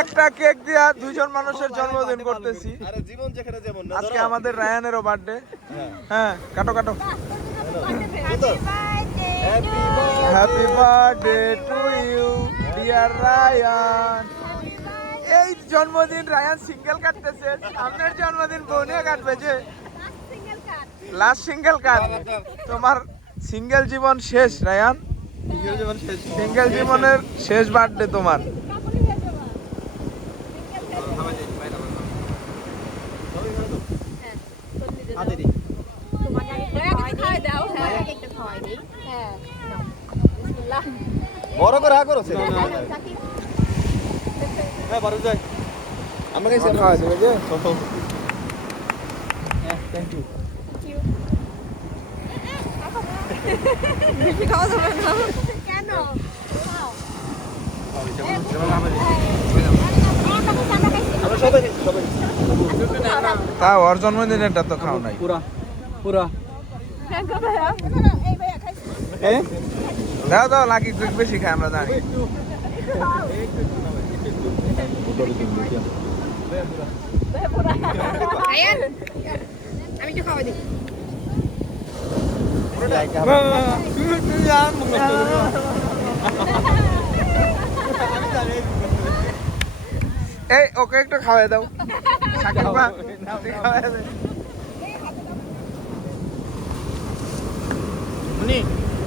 একটা কেক দিয়া দুইজন মানুষের জন্মদিন করতেছি। আজকে আমাদের রায়ানেরও বার্থডে। হ্যাঁ, কাটো কাটো। Happy birthday to you dear Rayan. এই জন্মদিন রায়ান সিঙ্গেল কাটতেছে, সামনের জন্মদিন বোনে কাটবে যে লাস্ট সিঙ্গেল কাট। তোমার সিঙ্গেল জীবন শেষ রায়ান, সিঙ্গেল জীবনের শেষ বার্থডে তোমার। বড় করে হা করছে হ্যাঁ বারো যাই আমাকে খাওয়া দেবে যে থ্যাংক ইউ বেশি খাওয়া যাবে না কেন তা ওর জন্মদিনেরটা তো খাও নাই পুরা পুরা দাও দাও লাকি কেক বেশি খাই আমরা জানি। আমি একটু খাওয়াই দিই। এই ওকে একটু খাওয়াই দাও সাকিবা, খাওয়াই দে।